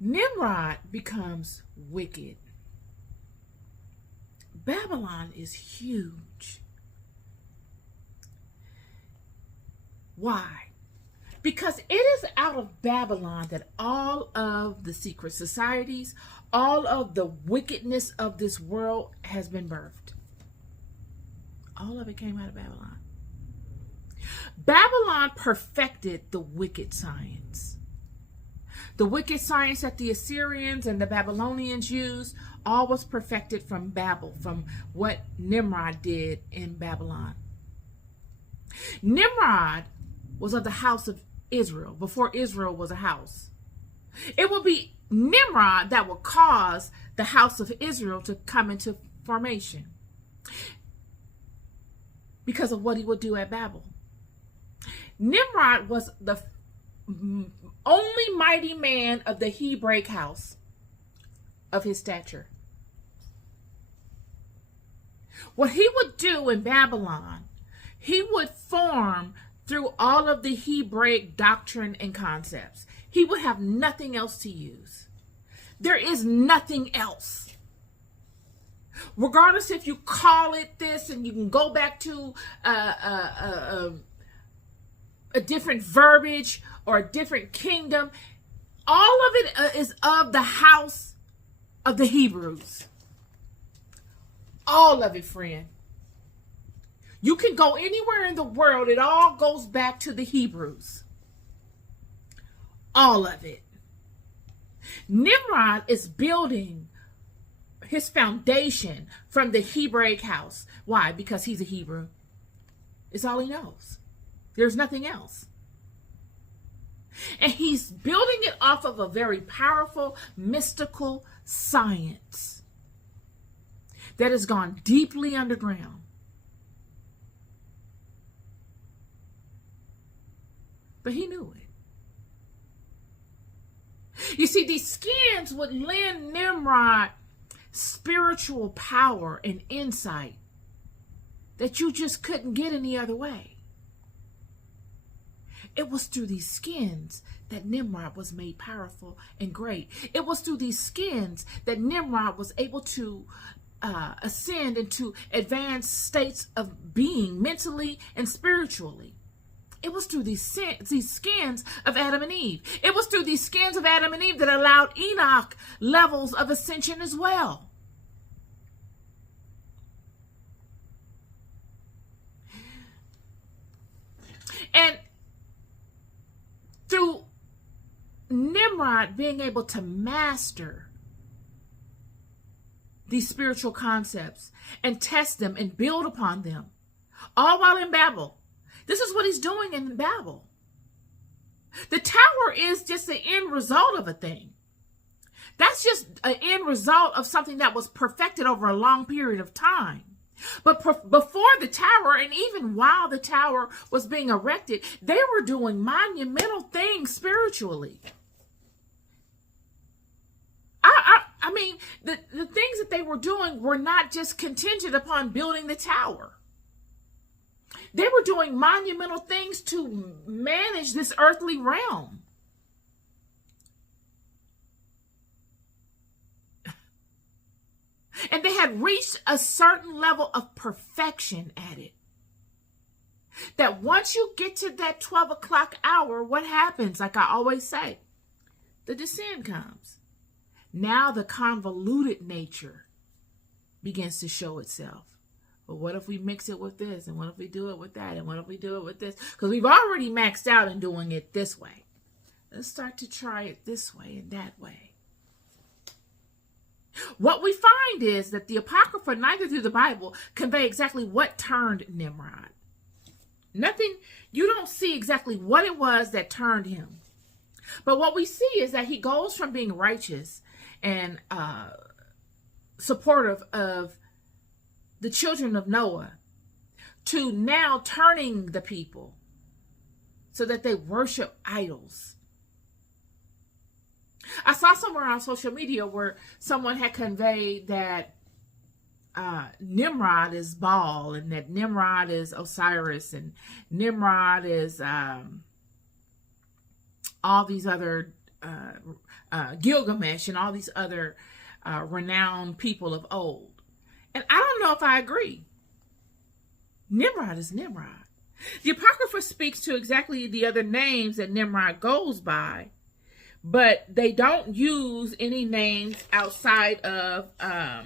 Nimrod becomes wicked. Babylon is huge. Why? Because it is out of Babylon that all of the secret societies, all of the wickedness of this world has been birthed. All of it came out of Babylon. Babylon perfected the wicked science. The wicked science that the Assyrians and the Babylonians used, all was perfected from Babel, from what Nimrod did in Babylon. Nimrod was of the house of Israel, before Israel was a house. It will be Nimrod that will cause the house of Israel to come into formation because of what he would do at Babel. Nimrod was the only mighty man of the Hebraic house of his stature. What he would do in Babylon, he would form through all of the Hebraic doctrine and concepts. He would have nothing else to use. There is nothing else. Regardless if you call it this, and you can go back to a different verbiage or a different kingdom, all of it is of the house of the Hebrews. All of it, friend. You can go anywhere in the world. It all goes back to the Hebrews. All of it. Nimrod is building his foundation from the Hebraic house. Why? Because he's a Hebrew. It's all he knows. There's nothing else. And he's building it off of a very powerful, mystical science that has gone deeply underground. But he knew it. You see, these skins would lend Nimrod spiritual power and insight that you just couldn't get any other way. It was through these skins that Nimrod was made powerful and great. It was through these skins that Nimrod was able to ascend into advanced states of being, mentally and spiritually. It was through these skins of Adam and Eve. It was through these skins of Adam and Eve that allowed Enoch levels of ascension as well. And through Nimrod being able to master these spiritual concepts and test them and build upon them, all while in Babel. This is what he's doing in Babel. The tower is just the end result of a thing. That's just an end result of something that was perfected over a long period of time. But before the tower, and even while the tower was being erected, they were doing monumental things spiritually. I mean, the things that they were doing were not just contingent upon building the tower. They were doing monumental things to manage this earthly realm. And they had reached a certain level of perfection at it. That once you get to that 12 o'clock hour, what happens? Like I always say, the descent comes. Now the convoluted nature begins to show itself. But what if we mix it with this? And what if we do it with that? And what if we do it with this? Because we've already maxed out in doing it this way. Let's start to try it this way and that way. What we find is that the Apocrypha, neither through the Bible, convey exactly what turned Nimrod. Nothing, you don't see exactly what it was that turned him. But what we see is that he goes from being righteous and supportive of the children of Noah to now turning the people so that they worship idols. I saw somewhere on social media where someone had conveyed that Nimrod is Baal, and that Nimrod is Osiris, and Nimrod is all these other Gilgamesh and all these other renowned people of old. And I don't know if I agree. Nimrod is Nimrod. The Apocrypha speaks to exactly the other names that Nimrod goes by, but they don't use any names outside of that.